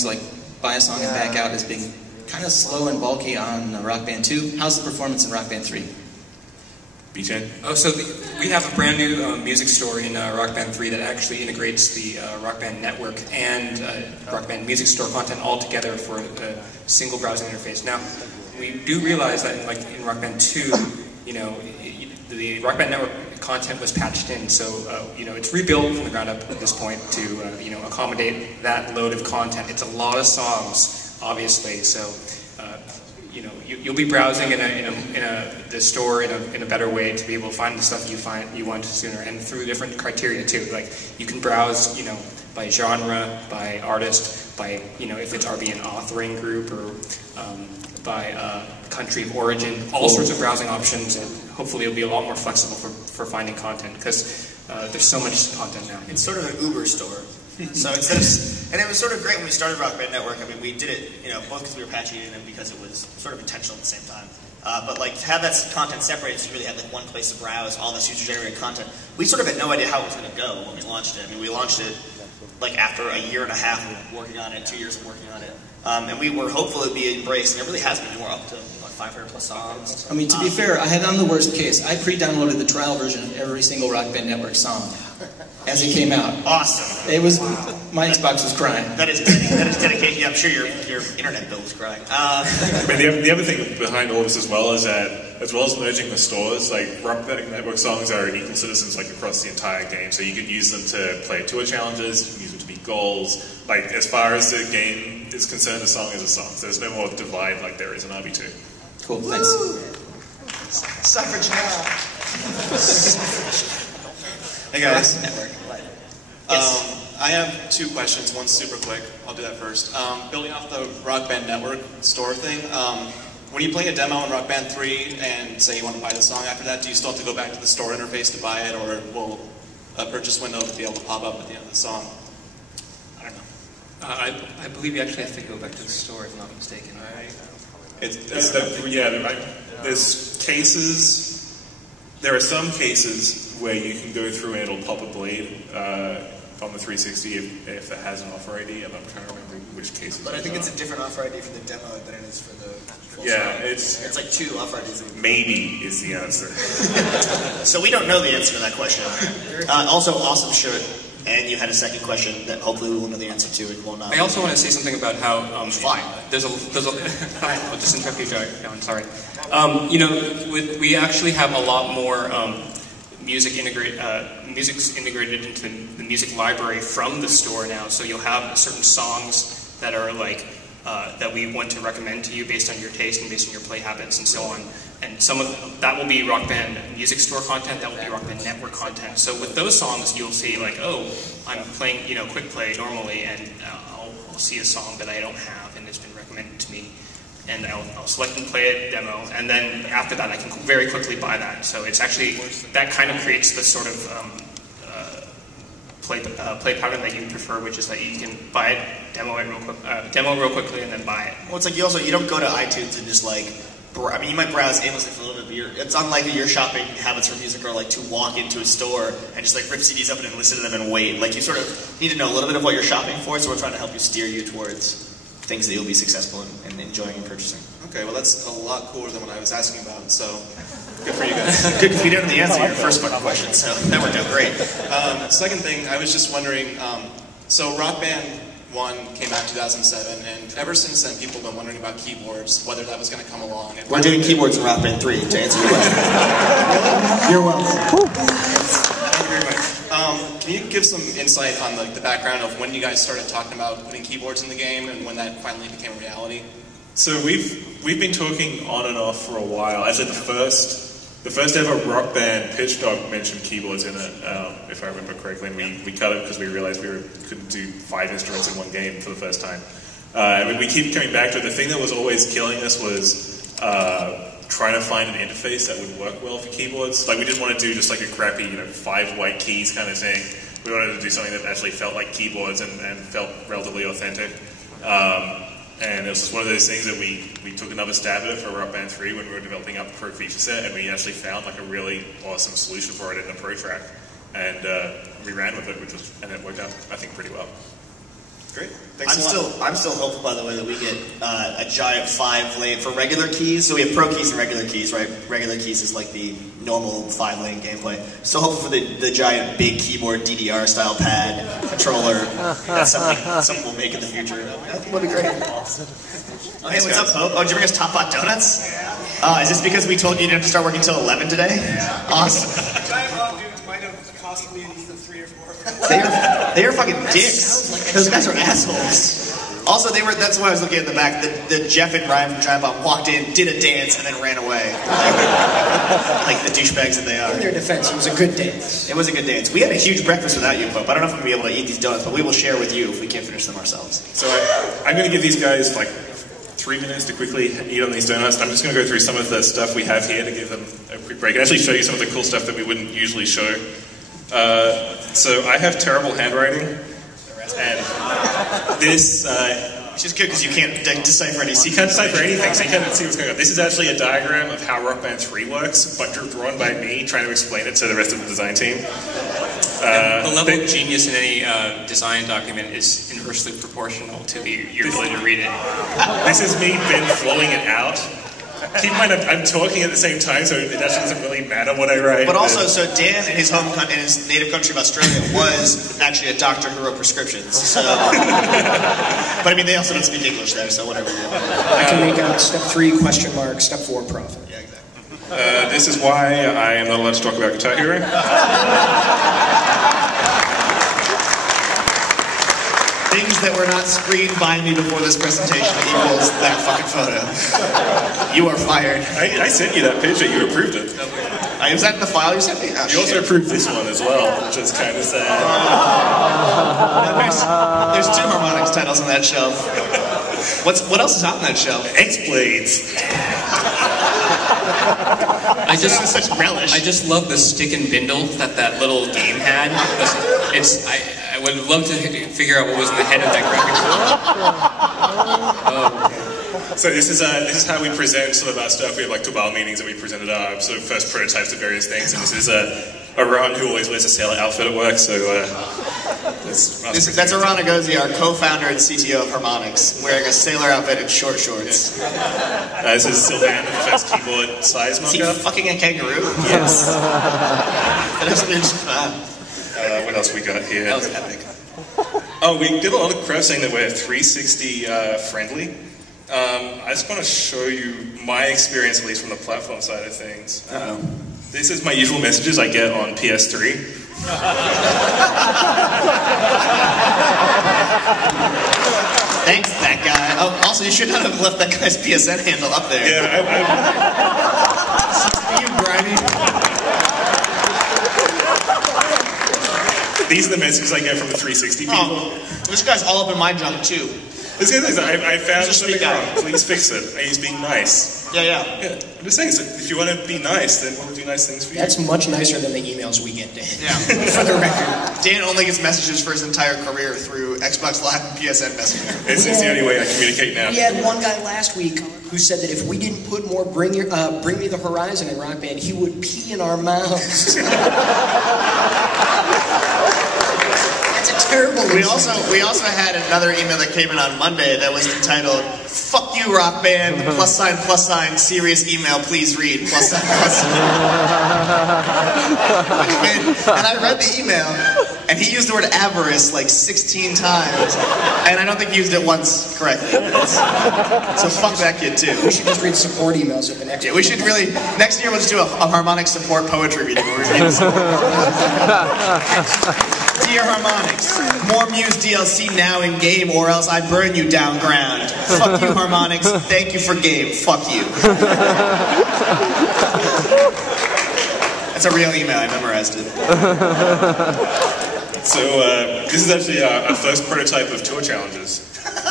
like buy a song and back out as being kind of slow and bulky on Rock Band 2. How's the performance in Rock Band 3? BJ? Oh, so we have a brand new music store in Rock Band 3 that actually integrates the Rock Band network and Rock Band music store content all together for a single browsing interface. Now, we do realize that in Rock Band 2, the Rock Band network content was patched in, so it's rebuilt from the ground up at this point to accommodate that load of content. It's a lot of songs, obviously, so you'll be browsing in the store in a better way to be able to find the stuff you want sooner, and through different criteria too. Like you can browse by genre, by artist, by if it's RB and authoring group, or by country of origin, all sorts of browsing options, and hopefully it'll be a lot more flexible for finding content, because there's so much content now. It's sort of an Uber store. So instead of, and it was sort of great when we started Rock Band Network. I mean, we did it, both because we were patching it and because it was sort of intentional at the same time. But to have that content separated, so you really had one place to browse all this user-generated content. We sort of had no idea how it was going to go when we launched it. I mean, we launched it after a year and a half of working on it, 2 years of working on it, and we were hopeful it would be embraced, and it really has been. We're up to 500 plus songs. I mean, to be fair, I'm the worst case. I pre-downloaded the trial version of every single Rock Band Network song as it came out. Awesome. It was, my Xbox was crying. That is dedication. Yeah, I'm sure your internet bill was crying. I mean, the other thing behind all this as well is that, as well as merging the stores, Rock Band Network songs are equal citizens across the entire game. So you could use them to play tour challenges, you can use them to beat goals. As far as the game is concerned, a song is a song. So there's no more divide like there is in RB2. Cool, thanks. Suffrage now. Hey guys. Yes. I have two questions. One's super quick. I'll do that first. Building off the Rock Band Network store thing, when you play a demo in Rock Band 3 and say you want to buy the song after that, do you still have to go back to the store interface to buy it, or will a purchase window be able to pop up at the end of the song? I don't know. I believe you actually have to go back to the store, if I'm not mistaken. There's cases. There are some cases where you can go through and it'll pop a bleed on the 360 if it has an offer ID. I'm not trying to remember which cases. But I think it's a different offer ID for the demo than it is for the full song. It's like two offer IDs. Maybe is the answer. So we don't know the answer to that question. Also, awesome shirt. And you had a second question that hopefully we will know the answer to and will not. I also want to say something about how fine. There's a I'll just interrupt you, John. Sorry. We actually have a lot more music's integrated into the music library from the store now. So you'll have certain songs that are that we want to recommend to you based on your taste and based on your play habits and so on. And some of that will be Rock Band Music Store content, that will be Rock Band Network content. So with those songs, you'll see oh, I'm playing quick play normally, and I'll see a song that I don't have, and it's been recommended to me, and I'll select and play a demo, and then after that, I can very quickly buy that. So it's actually that kind of creates the sort of play pattern that you prefer, which is that you can buy it, demo real quickly, and then buy it. Well, it's you don't go to iTunes and just I mean, you might browse aimlessly for a little bit, but it's unlikely your shopping habits for music are to walk into a store and just rip CDs open and listen to them and wait. You sort of need to know a little bit of what you're shopping for, so we're trying to help you steer you towards things that you'll be successful in enjoying and purchasing. Okay, well that's a lot cooler than what I was asking about, so good for you guys. Good, because we didn't know the answer to your first fucking question, so that worked out great. Second thing, I was just wondering, so Rock Band 1 came out in 2007, and ever since then people have been wondering about keyboards, whether that was going to come along. We're doing keyboards in Rock Band 3 to answer your question. You're welcome. Thank you very much. Can you give some insight on the background of when you guys started talking about putting keyboards in the game and when that finally became a reality? So we've been talking on and off for a while. Actually, the first ever Rock Band pitch doc mentioned keyboards in it, if I remember correctly, and we cut it because we realized we couldn't do 5 instruments in one game for the first time. And we keep coming back to it. The thing that was always killing us was trying to find an interface that would work well for keyboards. We didn't want to do just a crappy 5 white keys kind of thing. We wanted to do something that actually felt like keyboards and felt relatively authentic. And it was just one of those things that we took another stab at it for Rock Band 3 when we were developing up the Pro feature set, and we actually found a really awesome solution for it in the Pro track. And we ran with it, and it worked out, I think, pretty well. Great. Thanks a lot. I'm still hopeful, by the way, that we get a giant 5-lane for regular keys. So we have pro keys and regular keys, right? Regular keys is like the normal 5-lane gameplay. Still hopeful for the giant big keyboard DDR style pad controller. That's something we'll make in the future. That would be great. Oh, hey, what's up, Pope? Oh, did you bring us Top Pot Donuts? Is this because we told you didn't have to start working until 11 today? Awesome. Giant rock dudes might have cost me 3 or 4. They are fucking dicks. Those guys are assholes. Also, that's why I was looking at the back. The Jeff and Ryan from Giant Bomb walked in, did a dance, and then ran away. Like the douchebags that they are. In their defense, it was a good dance. It was a good dance. We had a huge breakfast without you, Pope. I don't know if we'll be able to eat these donuts, but we will share with you if we can't finish them ourselves. So I'm going to give these guys like 3 minutes to quickly eat on these donuts. I'm just going to go through some of the stuff we have here to give them a quick break and actually show you some of the cool stuff that we wouldn't usually show. So I have terrible handwriting, and this... which is good because you can't decipher any. You can't decipher anything, so you can't see what's going on. This is actually a diagram of how Rock Band 3 works, but drawn by me, trying to explain it to the rest of the design team. The level of genius in any design document is inversely proportional to your ability to read it. This is me flowing it out. Keep in mind, I'm talking at the same time, so it actually doesn't really matter what I write. But also, so Dan in his native country of Australia was actually a doctor who wrote prescriptions. So, but I mean, they also don't speak English there, so whatever. I can make out step 3 question mark, step 4 profit. Yeah, exactly. This is why I am not allowed to talk about Guitar Hero. Things that were not screened by me before this presentation equals that fucking photo. You are fired. I sent you that picture, you approved it. Was that in the file you sent me? Oh, you also approved this one as well, which is kind of sad. There's 2 harmonics titles on that shelf. What else is on that shelf? X-Blades. I such relish. I just love the stick and bindle that little game had. I would love to figure out what was in the head of that graphic. So this is how we present some of our stuff. We have like cabal meetings that we presented our sort of first prototypes of various things, and this is Ron who always wears a sailor outfit at work. So that's Ron Agozi, our co-founder and CTO of Harmonix, wearing a sailor outfit and short shorts. This is Sylvain, the first keyboard size Is he mock-up. fucking a kangaroo? Yes. What else we got here? That was epic. Oh, we did a lot of press saying that we're 360 friendly. I just want to show you my experience, at least from the platform side of things. This is my usual messages I get on PS3. Thanks, that guy. Oh, also, you should not have left that guy's PSN handle up there. Yeah, you grimy. These are the messages I get from the 360 people. Oh, this guy's all up in my junk, too. This is I found Just something speak out. wrong. Please fix it. He's being nice. Yeah. I'm just saying, so if you want to be nice, then we'll do nice things for you. That's much nicer than the emails we get, Dan. Yeah. For the record. Dan only gets messages for his entire career through Xbox Live and PSN Messenger. It's the only way I communicate now. We had one guy last week who said that if we didn't put more Bring Me the Horizon in Rock Band, he would pee in our mouths. That's a terrible We also had another email that came in on Monday that was entitled "Fuck you, Rock Band, +$, serious email, please read, +$." And I read the email, and he used the word avarice like 16 times, and I don't think he used it once correctly. So fuck that kid too. We should just read support emails at the next Yeah, we should really, next year we'll just do a harmonic support poetry reading where we read the support. Dear Harmonix, more Muse DLC now in game or else I burn you down ground. Fuck you, Harmonix. Thank you for game. Fuck you. That's a real email. I memorized it. So this is actually our first prototype of tour challenges.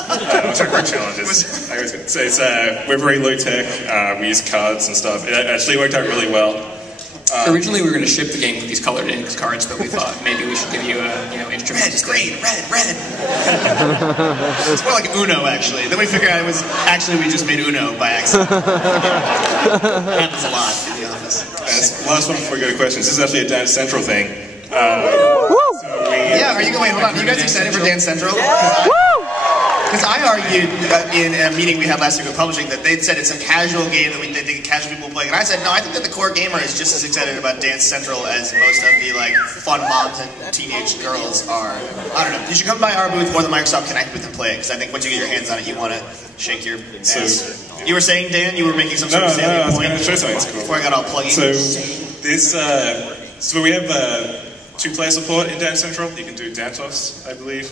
Rock challenges. I was gonna say we're very low tech. We use cards and stuff. It actually worked out really well. Originally, we were going to ship the game with these colored ink cards, but we thought maybe we should give you instruments. Red. It's more like Uno, actually. Then we figured out we just made Uno by accident. Happens a lot in the office. Last one before we go to questions. This is actually a Dance Central thing. Yeah, are you going? Wait, hold on. Are you guys excited for Dance Central? Yeah. Because I argued in a meeting we had last week with publishing that they'd said it's a casual game that they think casual people play, and I said no. I think that the core gamer is just as excited about Dance Central as most of the like fun moms and teenage girls are. I don't know. You should come by our booth or the Microsoft Connect booth and play it, because I think once you get your hands on it, you want to shake your ass. You were saying, Dan, you were making some sort of salient point. I was going to show something cool. Before I got all pluggy. So this, so we have 2-player support in Dance Central. You can do dance-offs, I believe.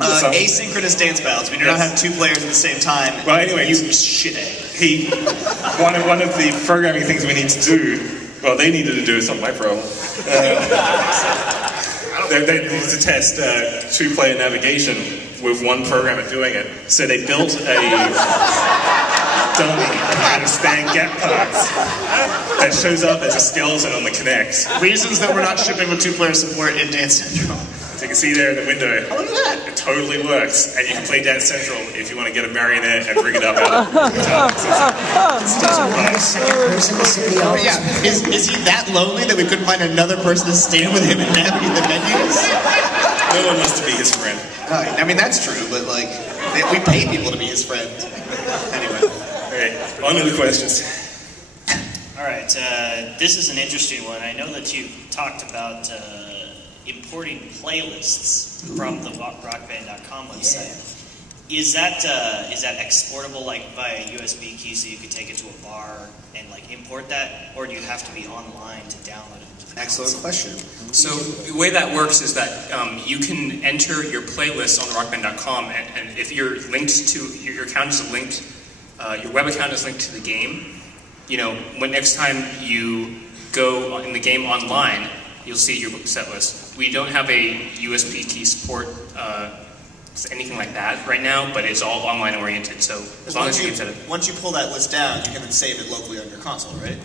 Asynchronous dance battles. We do not have 2 players at the same time. Well, anyway, you shithead. One of the programming things we need to do. Well, they needed to do. It's not my problem. They needed to test 2-player navigation with one programmer doing it. So they built a dummy kind of span gap parts that shows up as a skeleton on the Kinect. Reasons that we're not shipping with 2-player support in Dance Central. So you can see there in the window. Oh, look at that. It totally works. And you can play Dance Central if you want to get a marionette and rig it up out of the guitar. Yeah. Is he that lonely that we couldn't find another person to stand with him and navigate the menus? No one wants to be his friend. I mean, that's true, but like, we pay people to be his friends. Anyway. Okay, on to the questions. All right, this is an interesting one. I know that you talked about importing playlists from the rockband.com website. Is that exportable like via USB key, so you could take it to a bar and like import that, or do you have to be online to download it? Excellent question. So the way that works is that you can enter your playlist on rockband.com, and if you're linked to your account is linked, your web account is linked to the game. You know, when next time you go in the game online, you'll see your set list. We don't have a USB key support. Anything like that right now, but it's all online oriented. So as long as you can set it. Once you pull that list down, you can then save it locally on your console, right?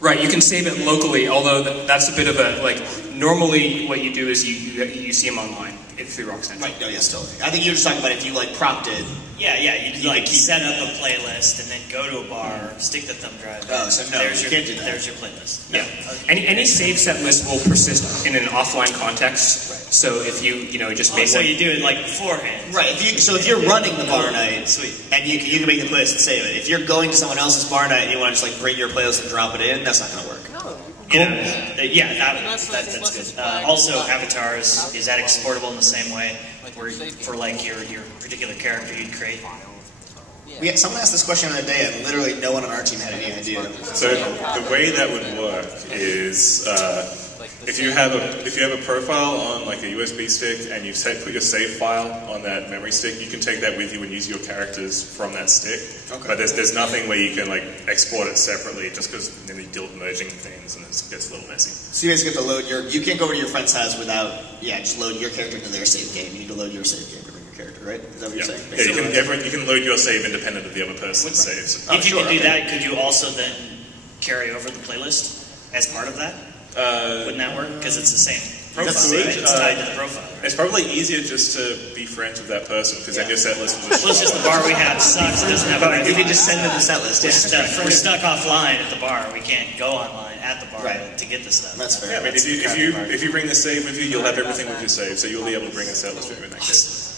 Right, you can save it locally. Although that's a bit of a like. Normally, what you do is you see them online through Rock Central. Right. No, yes, totally. I think you're just talking about if you like prompted. Yeah. You like set up a playlist and then go to a bar, stick the thumb drive. Oh, so no, you can't do that. There's your playlist. Yeah. Any save set list will persist in an offline context. Right. So if you just make so you do it like beforehand. Right. If you're running the bar night, sweet, and you can make the playlist and save it. If you're going to someone else's bar night and you want to just like bring your playlist and drop it in, that's not going to work. Cool. That's good. Also, avatars, is that exportable in the same way for like your particular character you'd create? Someone asked this question the other day, and literally no one on our team had any idea. So the way that would work is if you have a profile on like a USB stick and you put your save file on that memory stick, you can take that with you and use your characters from that stick. Okay. But there's nothing where you can like export it separately, just because then you deal with merging things and it gets a little messy. So you basically have to load you can't go over to your friend's house without just load your character into their save game. You need to load your save game to bring your character, right? Is that what you're saying? Yeah, you can load your save independent of the other person's saves. If you could do that, could you also then carry over the playlist as part of that? Wouldn't that work? Because it's the same profile, right? It's tied to the profile. Right? It's probably easier just to be friends with that person, because then your set list will just Well, it's just the bar we have sucks. It doesn't have you can just send them the set list. We're stuck offline at the bar. We can't go online at the bar to get the stuff. That's fair. Yeah, I mean, if you bring the save with you, you'll have everything with your save, so you'll be able to bring a set list with you in that case.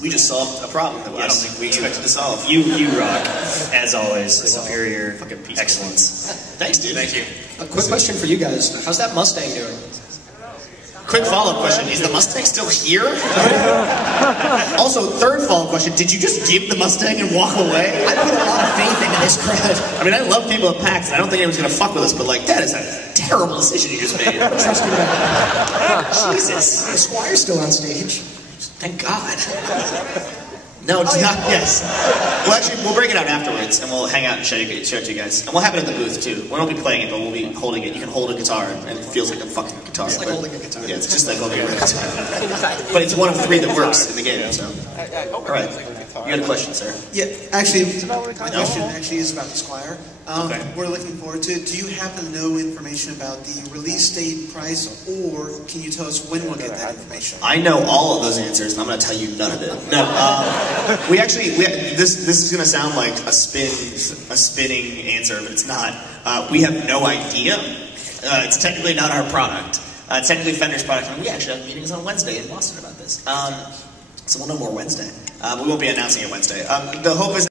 We just solved a problem that I don't think we expected to solve. You rock, as always. Superior excellence. Thanks, dude. Thank you. A quick question for you guys. How's that Mustang doing? Quick follow-up question. Is the Mustang still here? Also, third follow-up question. Did you just give the Mustang and walk away? I put a lot of faith into this crowd. I mean, I love people at PAX, and I don't think anyone's going to fuck with us, but like, that is a terrible decision you just made. Trust me. Jesus. The Squire's still on stage. Thank God. No, it's not. Yes. Well, actually, we'll break it out afterwards, and we'll hang out and show it to you guys. And we'll have it in the booth, too. We won't be playing it, but we'll be holding it. You can hold a guitar, and it feels like a fucking guitar. It's like holding a guitar. Yeah, it's just like holding a guitar. But it's one of 3 that works in the game, so. All right. You had a question, sir? Yeah, actually, my question actually is about the Squire. Okay. We're looking forward to it. Do you happen to know information about the release date, price, or can you tell us when we'll get that information? I know all of those answers, and I'm going to tell you none of it. No, this is going to sound like a spinning answer, but it's not. We have no idea. It's technically not our product. It's technically Fender's product, and we actually have meetings on Wednesday in Boston about this. So we'll know more Wednesday. We won't be announcing it Wednesday. The hope is